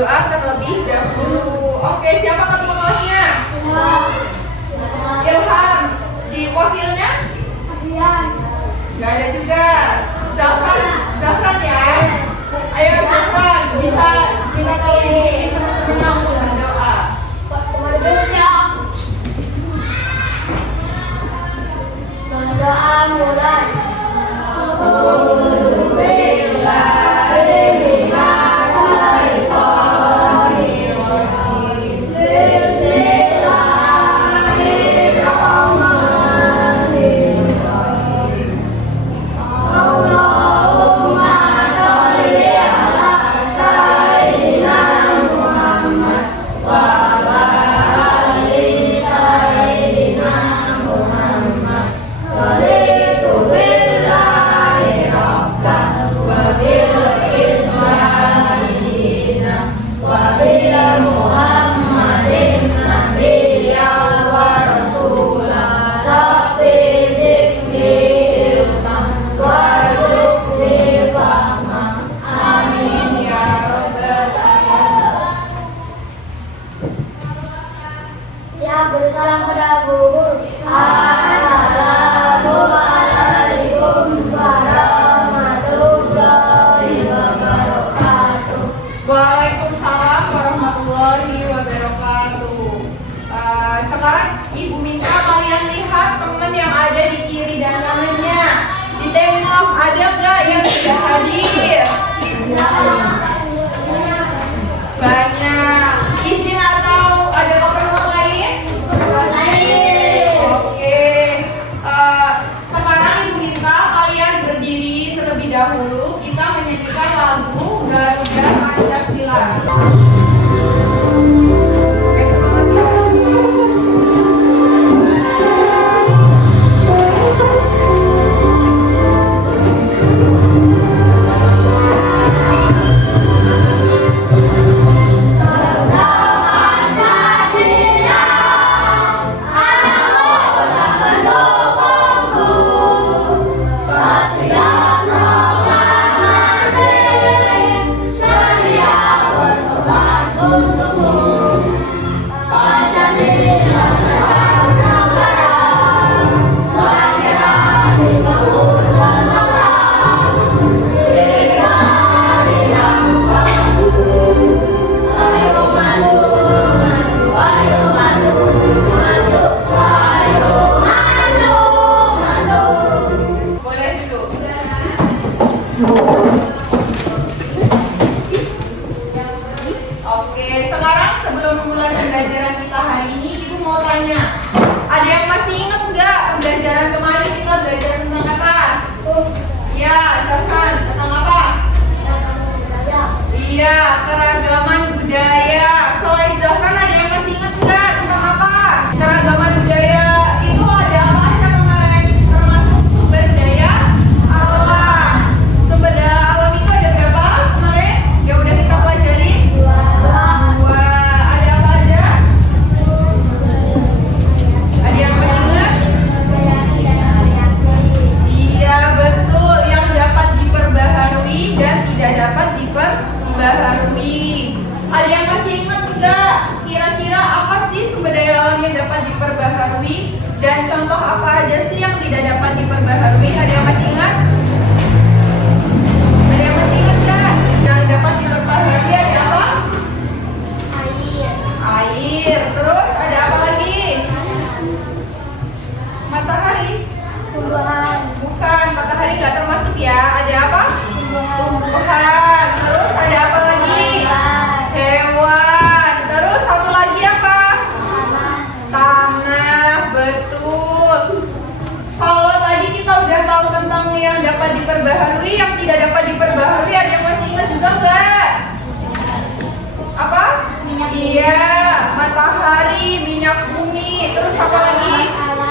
berdoa terlebih dahulu. Oke, siapa ketua kelasnya? Ilham. Di wakilnya? Gak ada juga. Zafran ya. Ayo Zafran, bisa minta tolong ini teman-temannya untuk berdoa. Doa mulai. Bersalam pada guru. Assalamualaikum warahmatullahi wabarakatuh. Waalaikumsalam warahmatullahi wabarakatuh. Sekarang Ibu minta kalian lihat teman yang ada di kiri dan kanannya. Ditengok, ada nggak yang sudah hadir? Banyak. Izin atau ada keperluan lain? Oke. Sekarang Ibu minta kalian berdiri terlebih dahulu. Kita menyanyikan lagu Garuda Pancasila. Oke, semangat ya. Oke, sekarang sebelum memulai pembelajaran kita hari ini, Ibu mau tanya, ada yang masih ingat nggak pembelajaran kemarin kita belajar tentang apa? Ya, Zafran, tentang apa? Iya, keragaman budaya. Selain Zafran, ada yang masih ingat nggak tentang apa? Keragaman budaya itu ada apa aja kemarin? Termasuk sumber daya alam. Sumber daya alam itu ada berapa kemarin? Ya udah kita pelajari. Dua. Ada apa aja? Ada yang masih ingat? Iya, betul. Yang dapat diperbaharui dan tidak dapat diperbaharui. Ada yang masih ingat enggak? Kira-kira apa sih sumber daya alam yang dapat diperbaharui? Dan contoh apa aja sih yang tidak dapat diperbaharui? Ada yang masih ingat? Ada yang masih ingat enggak? Yang dapat diperbaharui ada apa? Air. Terus ada apa lagi? Matahari? Bukan, matahari nggak termasuk ya. Ada apa? Tumbuhan. Terus ada apa lagi? Hewan. Terus satu lagi apa? Tanah. Betul. Kalau tadi kita udah tahu tentang yang dapat diperbaharui, yang tidak dapat diperbaharui, ada yang masih ingat juga nggak? Apa? Iya, matahari, minyak bumi. Terus apa lagi?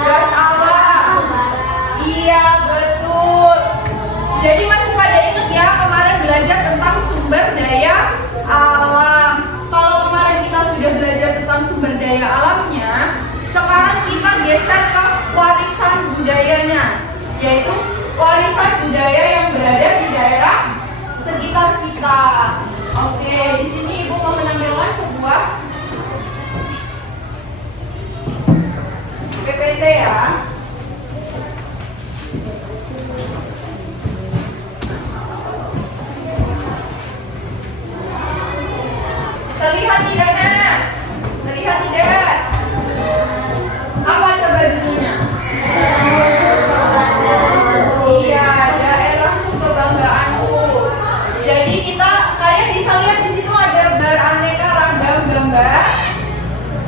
Gas alam. Iya, betul. Jadi masih pada ingat ya kemarin belajar tentang sumber daya alam. Kalau kemarin kita sudah belajar tentang sumber daya alamnya, sekarang kita geser ke warisan budayanya, yaitu warisan budaya yang berada di daerah sekitar kita. Oke, di sini Ibu mau PPT ya. Terlihat tidak, Nak? Terlihat tidak? Apa coba judulnya? Iya, daerahku kebanggaanku. Jadi kalian bisa lihat di situ ada beraneka ragam gambar.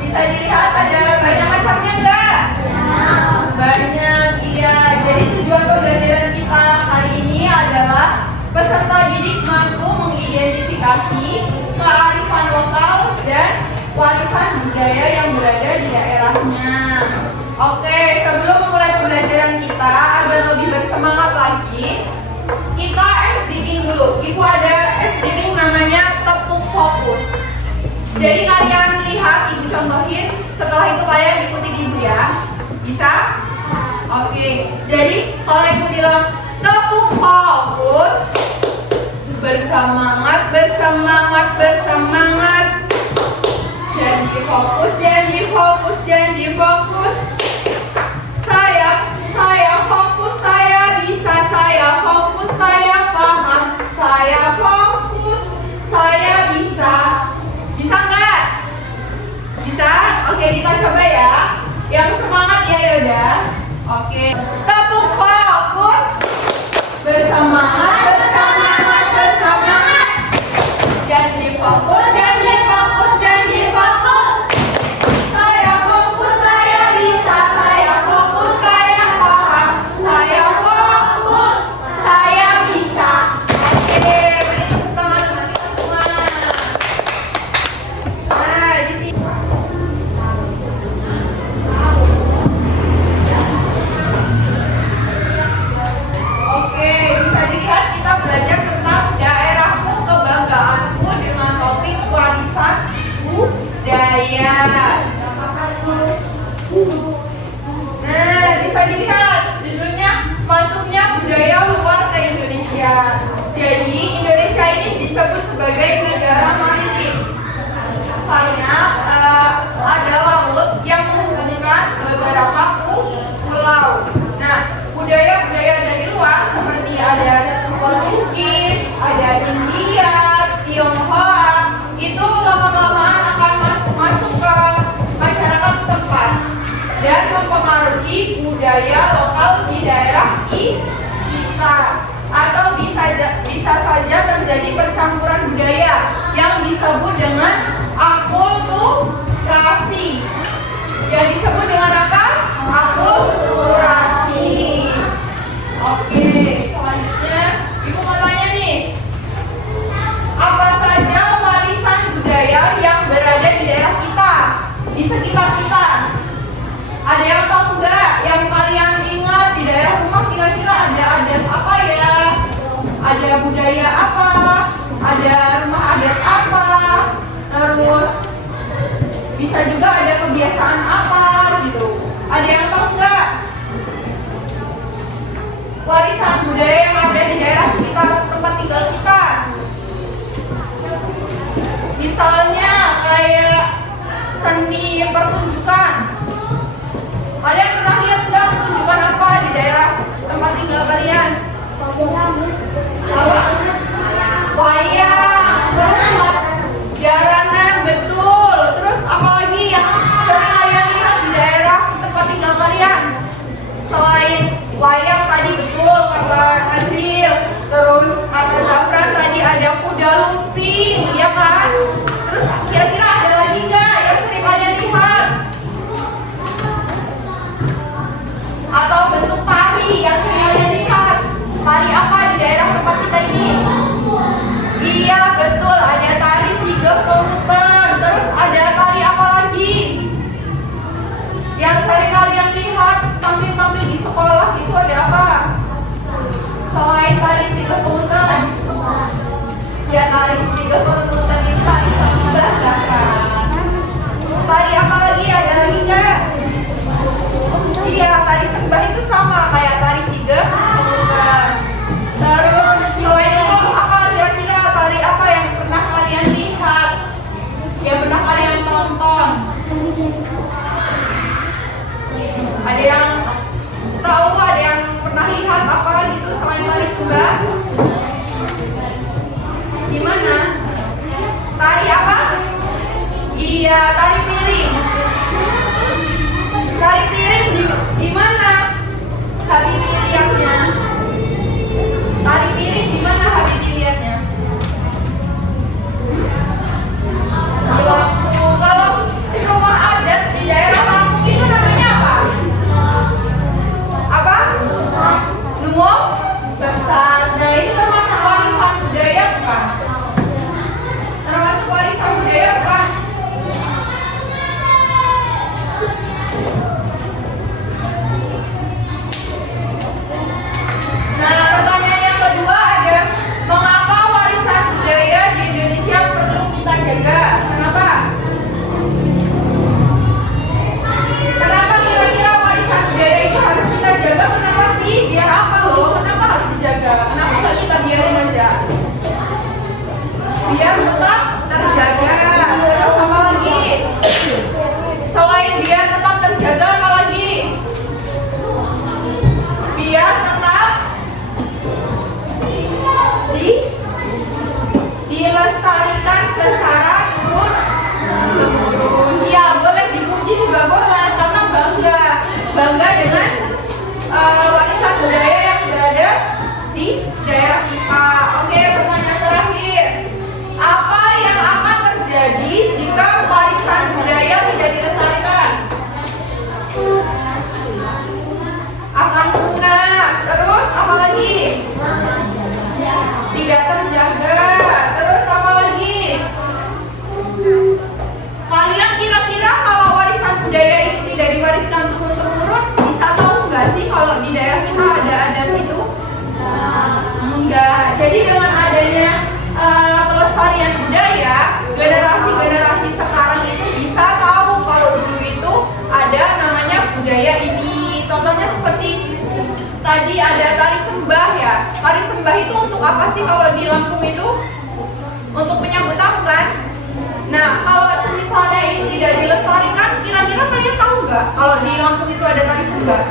Bisa dilihat ada banyak macamnya enggak? Banyak, iya. Jadi tujuan pembelajaran kita kali ini adalah peserta didik mampu mengidentifikasi kearifan lokal dan warisan budaya yang berada di daerahnya. Oke, sebelum memulai pembelajaran kita agar lebih bersemangat lagi, kita ice breaking dulu. Ibu ada ice breaking namanya tepuk fokus. Jadi kalian lihat, ibu contohin. Setelah itu kalian ikuti ibu ya. Bisa? Oke. Jadi kalau ibu bilang tepuk fokus, bersemangat, bersemangat, bersemangat. Janji fokus, janji fokus, janji fokus. Saya fokus, saya bisa, saya fokus, saya paham, saya fokus, saya bisa. Bisa nggak? Bisa? Oke, kita coba ya. Yang semangat ya Yoda. Oke. Tepuk fokus. Bersemangat, bersemangat, bersemangat. Janji fokus, janji fokus, janji fokus. Saya fokus, saya bisa, saya fokus, saya paham, saya fokus, saya bisa. Oke, beri tepuk tangan untuk kita semua. Nah, di sini. Oke, bisa dilihat kita belajar tentang daerahku kebanggaanku dengan topik warisan budaya. Nah, bisa dilihat judulnya masuknya budaya luar ke Indonesia. Jadi Indonesia ini disebut sebagai negara maritim karena ada laut yang menghubungkan beberapa pulau. Nah, budaya-budaya dari luar seperti ada Portugis, ada India, Tionghoa, itu lama-lamaan akan masuk ke masyarakat setempat dan mempengaruhi budaya lokal di daerah kita, atau bisa saja terjadi percampuran budaya yang disebut dengan akulturasi. Yang disebut dengan apa? Akulturasi. Oke, selanjutnya ibu mau tanya nih, apa saja warisan budaya yang berada di daerah kita, di sekitar kita? Ada yang tahu nggak? Yang kalian ingat di daerah rumah kira-kira ada adat apa ya? Ada budaya apa? Ada rumah adat apa? Terus bisa juga ada kebiasaan apa gitu. Ada yang tahu nggak? Habibie lihatnya. Tari piring di mana Habibie lihatnya? Di Lampung. Kalau rumah adat di daerah Lampung itu namanya apa? Apa? Lumut? Sesat. Nah itu termasuk warisan budaya bukan? Termasuk warisan budaya bukan? Nah pertanyaan yang kedua ada, mengapa warisan budaya di Indonesia perlu kita jaga? Kenapa? Kenapa kira-kira warisan budaya itu harus kita jaga? Kenapa sih? Biar apa loh? Kenapa harus dijaga? Kenapa nggak kita biarin aja? Biar tetap terjaga. Terus apa lagi? Selain biar tetap terjaga, apa lagi? Biar tetap dilestarikan secara turun-temurun. Ya boleh dipuji juga boleh, karena bangga dengan warisan budaya yang berada di daerah kita. Oke, pertanyaan terakhir, apa yang akan terjadi jika warisan budaya tidak dilestarikan? Akan punah. Terus apa lagi? Tidak terjaga. Terus apa lagi? Kalian kira-kira kalau warisan budaya itu tidak diwariskan turun-temurun, bisa tahu nggak sih kalau di daerah kita ada adat itu? Enggak. Jadi dengan adanya pelestarian budaya, generasi-generasi sekarang itu bisa tahu kalau dulu itu ada namanya budaya ini. Contohnya seperti tadi ada tari sembah ya. Tari sembah itu untuk apa sih kalau di Lampung itu? Untuk menyambut tamu kan? Nah, kalau misalnya itu tidak dilestarikan, kira-kira kalian tahu nggak kalau di Lampung itu ada tari sembah?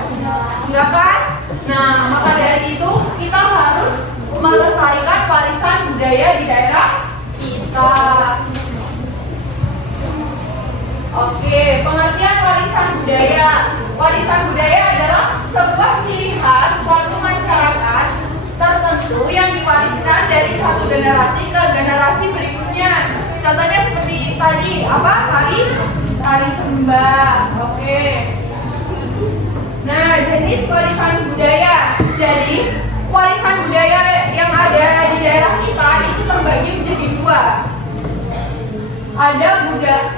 Enggak kan? Nah, maka dari itu kita harus melestarikan warisan budaya di daerah kita. Oke, pengertian warisan budaya. Warisan budaya adalah sebuah ciri khas suatu masyarakat tertentu yang diwariskan dari satu generasi ke generasi berikutnya. Contohnya seperti tadi apa? Tari sembah. Oke. Nah, jenis warisan budaya. Jadi, warisan budaya yang ada di daerah kita itu terbagi menjadi dua. Ada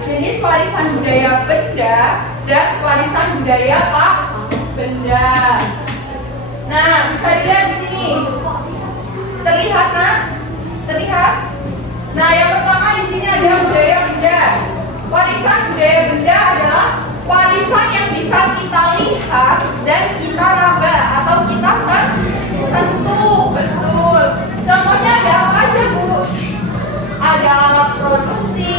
jenis warisan budaya benda dan warisan budaya tak benda. Nah, bisa dilihat di sini. Terlihat, nah? Terlihat? Nah, yang pertama di sini ada budaya benda. Warisan budaya benda adalah warisan yang bisa kita lihat dan kita raba atau kita sentuh. Betul. Contohnya ada apa aja, Bu? Ada alat produksi,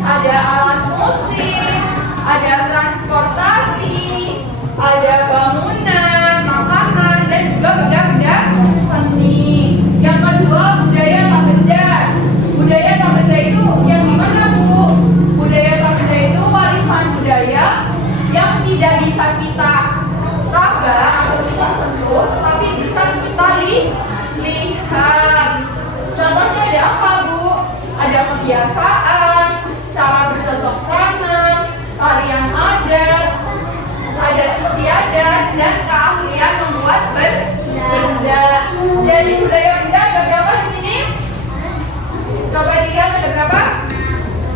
ada alat musik, ada transportasi, ada bangunan, makanan, dan juga benda-benda seni. Yang kedua, budaya tak benda. Budaya tak benda itu yang gimana, Bu? Budaya tak benda itu warisan budaya yang tidak bisa kita raba atau kita sentuh, tetapi bisa kita lihat. Contohnya ada apa, Bu? Ada kebiasaan, cara bercocok tanam, tarian adat, adat istiadat, dan keahlian membuat benda. Jadi budaya benda ada berapa di sini? Coba dilihat ada berapa?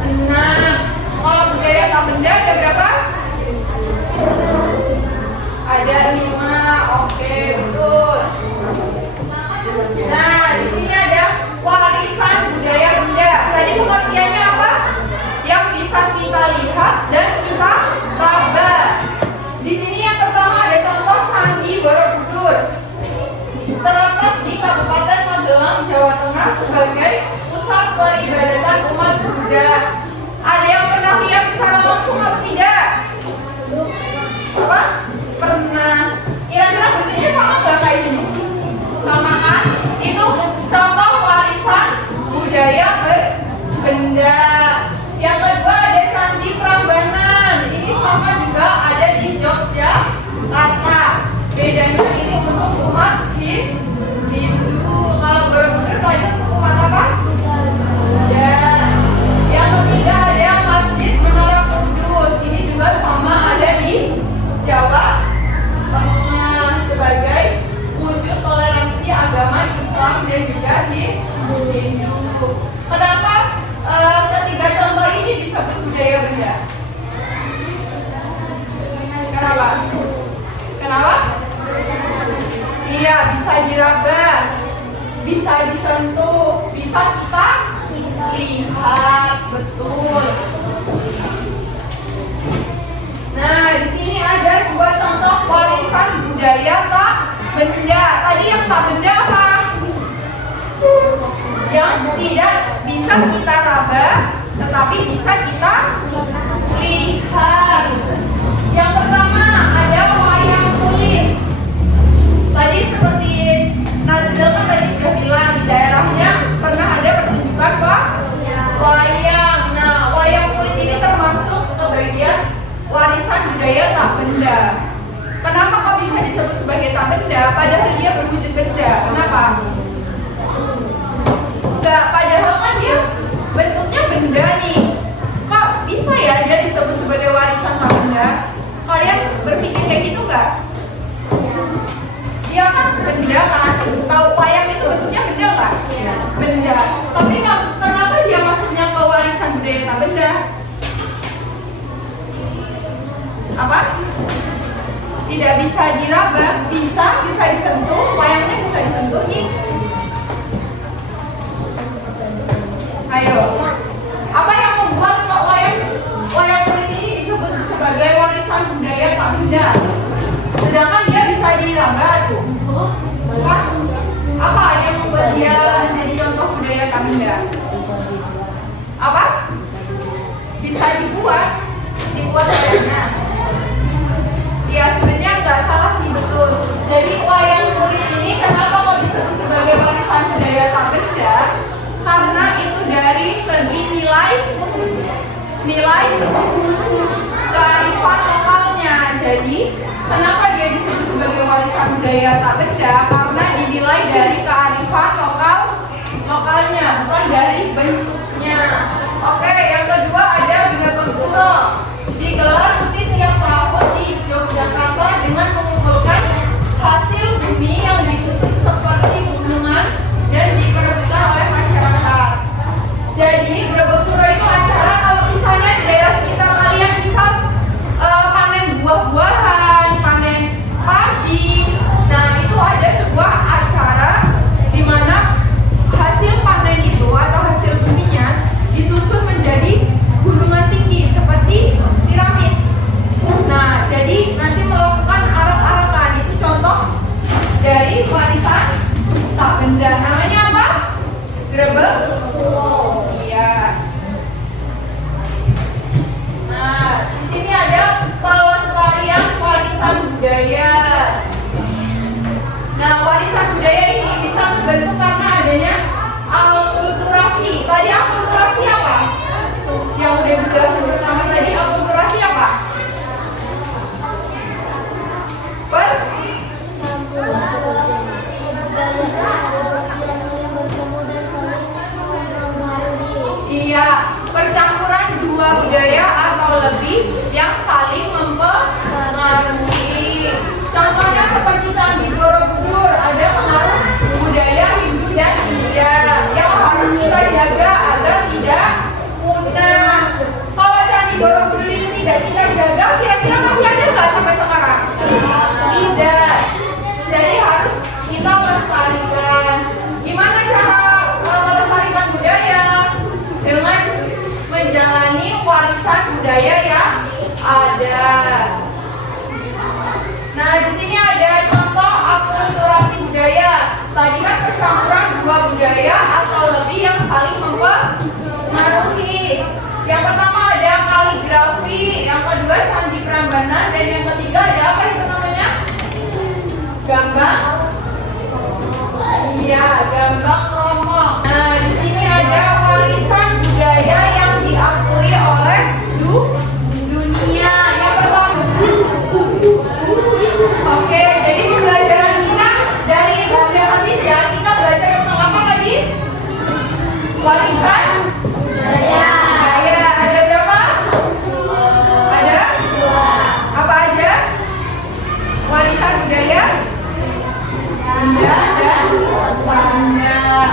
6. Kalau budaya tak benda ada berapa? Ada 5. Oke, betul. Nah, di sini ada warisan budaya benda. Tadi pengertiannya apa? Yang bisa kita lihat dan kita raba. Di sini yang pertama ada contoh Candi Borobudur. Terletak di Kabupaten Magelang, Jawa Tengah sebagai pusat peribadatan umat Buddha. Ada yang pernah lihat secara langsung atau tidak? Apa? Pernah. Kira-kira bentuknya sama nggak kayak gini? Sama kan? Itu contoh warisan budaya berbenda. Yang kedua ada Candi Prambanan. Ini sama juga ada di Yogyakarta. Bedanya ini Kenapa ketiga contoh ini disebut budaya benda? Kenapa? Kenapa? Iya, bisa diraba, bisa disentuh, bisa kita lihat, betul. Nah, di sini ada dua contoh warisan budaya tak benda. Tadi yang tak benda apa? Yang tidak bisa kita raba, tetapi bisa kita lihat. Yang pertama ada wayang kulit. Tadi seperti Nazil kan tadi sudah bilang di daerahnya pernah ada pertunjukan wayang. Nah, wayang kulit ini termasuk ke bagian warisan budaya tak benda. Kenapa kok bisa disebut sebagai tak benda? Padahal dia berwujud benda. Kenapa? Enggak, padahal kan dia bentuknya benda nih. Kok bisa ya dia disebut sebagai warisan tak benda? Kalian berpikir kayak gitu nggak? Dia kan benda kan? Tahu wayang itu bentuknya benda nggak? Benda. Tapi kenapa dia masuknya ke warisan budaya tak benda? Apa? Tidak bisa diraba, bisa disentuh, wayangnya bisa disentuh nih. Ayo, apa yang membuat kok wayang kulit ini disebut sebagai warisan budaya tak benda? Sedangkan dia bisa diraba tuh. Apa yang membuat dia jadi contoh budaya tak benda? Apa? Bisa dibuat wayangnya. Ya sebenarnya nggak salah sih, betul. Jadi wayang kulit ini kenapa kok disebut sebagai warisan budaya tak benda? Karena itu dari segi nilai kearifan lokalnya. Jadi kenapa dia disebut sebagai warisan budaya tak benda? Karena dinilai dari kearifan lokalnya, bukan dari bentuknya. Oke, yang kedua ada Grebeg Suro. Digelar rutin tiap tahun di Yogyakarta dengan mengumpulkan hasil bumi yang disusun seperti gunungan dan diperebutkan oleh masyarakat. Jadi Grebeg Suro itu acara kalau misalnya di daerah sekitar kalian bisa panen buah-buahan, panen padi. Nah itu ada sebuah acara di mana hasil panen itu atau hasil buminya disusun menjadi gunungan tinggi seperti piramid. Nah, jadi nanti melakukan arak-arakan itu contoh dari warisan tak benda. Namanya apa? Grebeg Suro. Iya. Nah, di sini ada pelestarian warisan budaya. Nah, warisan budaya ini bisa terbentuk karena adanya akulturasi. Tadi akulturasi apa? Yang udah dijelasin pertama tadi, akulturasi apa? Iya, percampuran dua budaya atau lebih yang saling mempengaruhi. Contohnya seperti Candi Borobudur, ada pengaruh budaya Hindu dan India yang harus kita jaga agar tidak punah. Kalau Candi Borobudur itu tidak kita jaga, kira-kira masih ada nggak sampai sekarang? Tidak. Jadi harus kita lestarikan. Gimana cara melestarikan budaya? Dengan menjalani warisan budaya yang ada. Nah, di sini ada contoh akulturasi budaya. Tadi kan percampuran dua budaya atau lebih yang saling mempengaruhi. Yang pertama ada kaligrafi, yang kedua Candi Prambanan, dan yang ketiga ada apa itu namanya? Gambang. Iya, Gambang Kromong. Nah, di sini ada warisan budaya yang diakui oleh dunia. Yang pertama. Oke, jadi pembelajaran kita dari Ibu udah habis ya. Kita belajar tentang apa tadi? Warisan budaya. Ada berapa? Ada? Apa aja? Warisan budaya? Benda dan benda.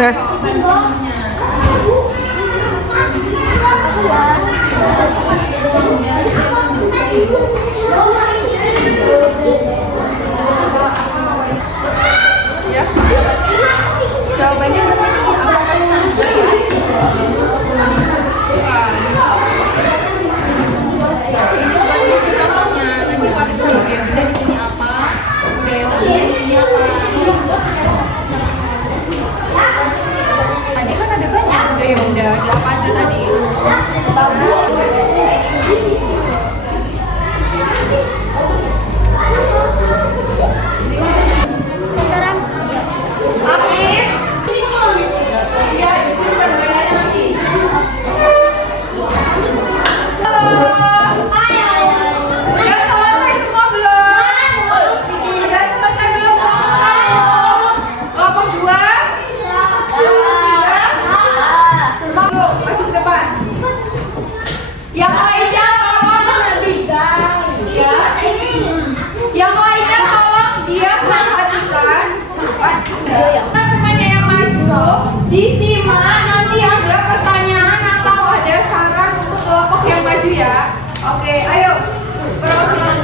Nah, Ya. Jawabannya di sini apa warisan budaya? Ini sih contohnya. Nanti warisan budaya Bunda di sini apa? Budaya Bunda di sini apa? Tadi kan ada banyak budaya Bunda. Ada apa aja tadi? Yang lainnya tolong ya. Yang lainnya tolong dia perhatikan. Teman-temannya yang maju disimak, nanti ada pertanyaan atau ada saran untuk kelompok yang maju ya. Oke, ayo perwakilan.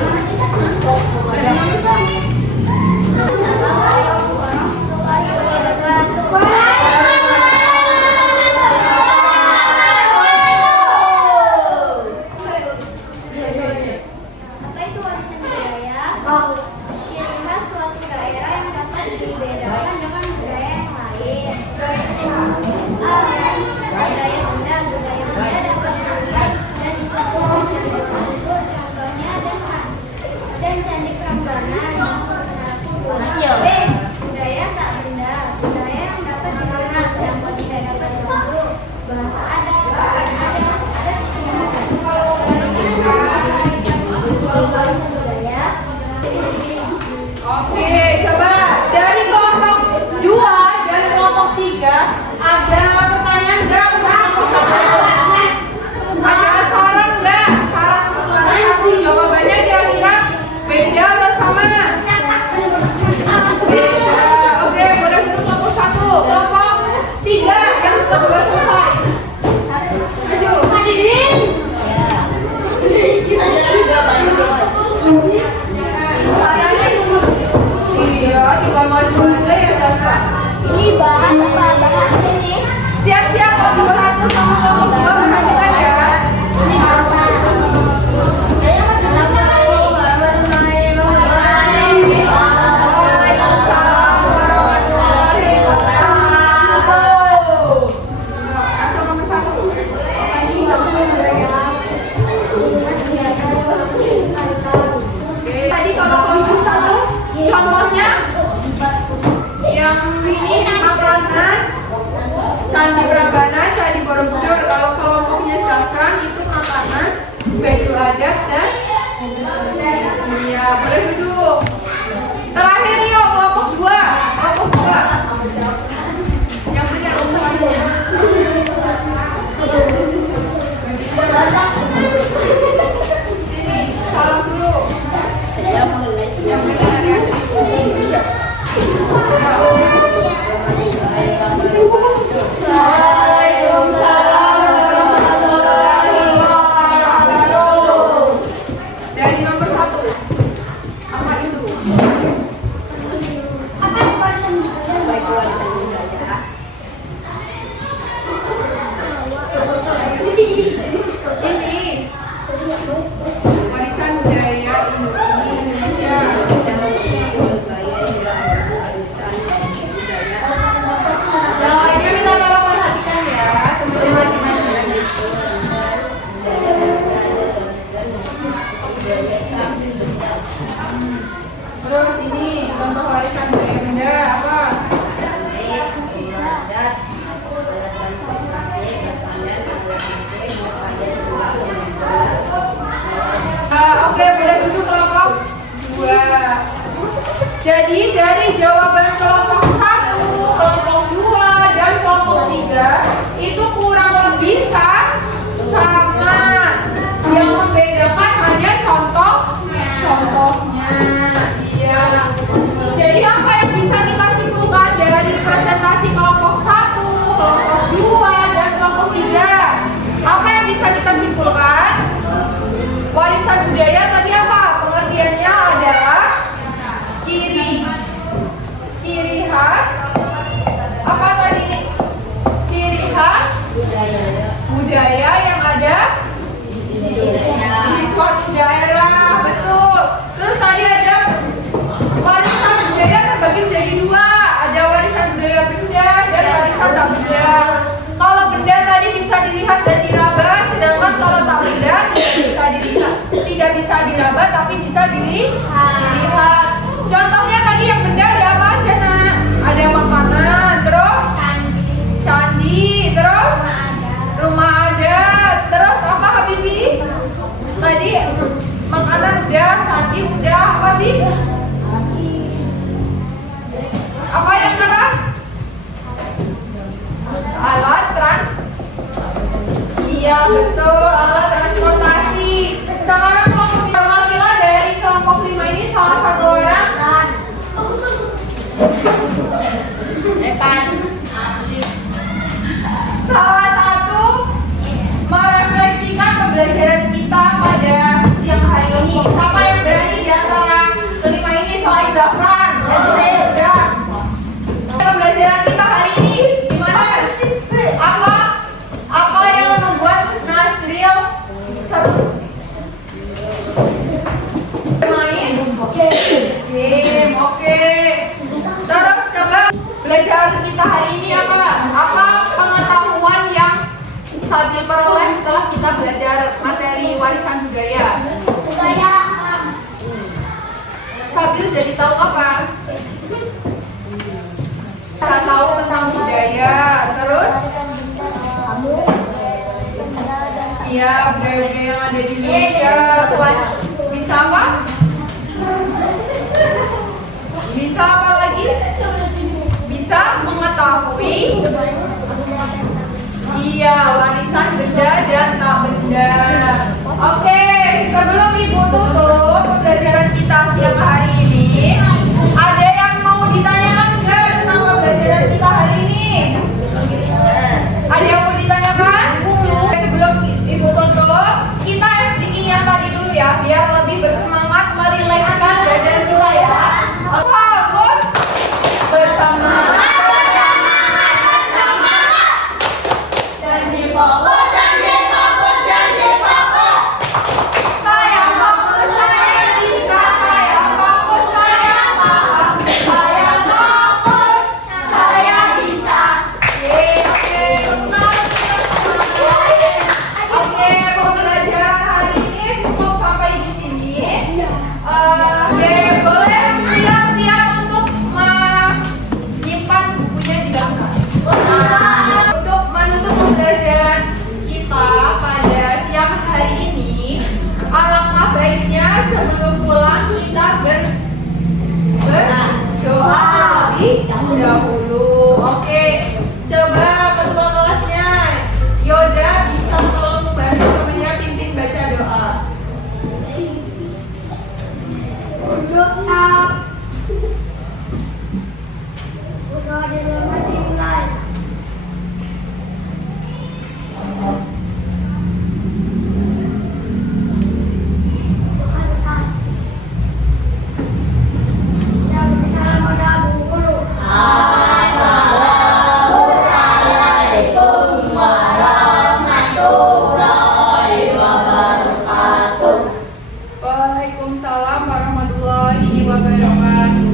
Apa itu warisan budaya? Ciri khas suatu daerah yang dapat dibedakan dengan budaya yang lain. Budaya Bunda dapat dinilai dan disupport dari kultur, contohnya dan Candi Prambanan. B. Budaya tak benda, budaya yang dapat dikenal yang tidak dapat disebut. Bahasa adat, adat istiadat. Warisan budaya. Oke, coba dari kelompok 2 dan kelompok 3 ada pertanyaan enggak untuk kelompok 1? Ada saran enggak? Saran untuk kelompok 1 jawabannya kira-kira beda atau sama? Beda. Oke, boleh duduk kelompok 1. Kelompok 3 yang sudah selesai. Iya, tinggal maju aja ya Chandra. Ini bahan ini. Siap-siap kelompok 1 sama kelompok 2 perhatikan ya. Asal nomor 1. Tadi kalau kelompok 1 contohnya yang ini makanan Candi Prambanan, Candi Borobudur. Kalau kelompoknya Zakran itu makanan, baju adat dan iya, boleh duduk. Terakhir Rio, kelompok 2. Kelompok 2 yang benar urutannya. Sini, salam dulu. Yang benar ya, sini. Waalaikumsalam warahmatullahi wabarakatuh. Dari nomor 1. Apa itu? Apa itu warisan budaya? Baik, warisan budaya. Ini warisan budaya Indonesia. Yang lainnya minta tolong perhatikan ya, teman-teman lagi maju. Terus ini contoh warisan budaya Bunda apa? Oke, boleh duduk kelompok 2. Jadi dari jawaban kelompok 1, kelompok 2, dan kelompok 3 itu kurang lebih sama. Yang membedakan hanya contohnya. Iya. Jadi apa yang bisa kita simpulkan dari presentasi kelompok 1 budaya tadi apa? Pengertiannya adalah ciri khas. Apa tadi? Ciri khas budaya yang ada di suatu daerah, betul. Terus tadi ada warisan budaya terbagi menjadi dua, ada warisan budaya benda dan warisan tak benda. Kalau benda tadi bisa dilihat dan diraba, sedangkan kalau tak benda tidak bisa diraba tapi bisa dilihat. Contohnya tadi yang benda ada apa aja nak? Ada makanan, terus candi, terus rumah adat, terus apa Habibi? Tadi makanan udah, candi udah, apa Bib? Apa yang keras? Alat iya betul, alat transportasi. Sekarang kelompok perwakilan dari kelompok 5 ini salah satu orang. Salah satu merefleksikan pembelajaran kita pada siang hari ini. Siapa yang berani di antara kelima ini selain Zafran dan saya udah? Pembelajaran kita hari ini gimana? Apa yang membuat Nasril main? Game, oke. Terus coba belajar kita hari ini apa? Apa pengetahuan yang Sabil peroleh setelah kita belajar materi warisan budaya? Sabil jadi tahu apa? Bisa tahu tentang budaya. Terus? Iya, budaya-budaya yang ada di Indonesia. Bisa apa? Bisa apa lagi? Bisa mengetahui warisan benda dan tak benda. Oke, sebelum Ibu tutup pembelajaran kita siang hari ini, ada yang mau ditanyakan enggak tentang pembelajaran kita hari ini? Ada yang mau ditanyakan? Sebelum Ibu tutup, kita sedikitnya tadi dulu ya, biar lebih bersemangat merilekskan badan kita ya. Bagus. Bersama. Sebelum pulang kita berdoa terlebih dahulu. Oke, coba ketua kelasnya Yoda bisa tolong bantu temennya pimpin baca doa. Doa. Doa dimulai. Waalaikumsalam warahmatullahi wabarakatuh.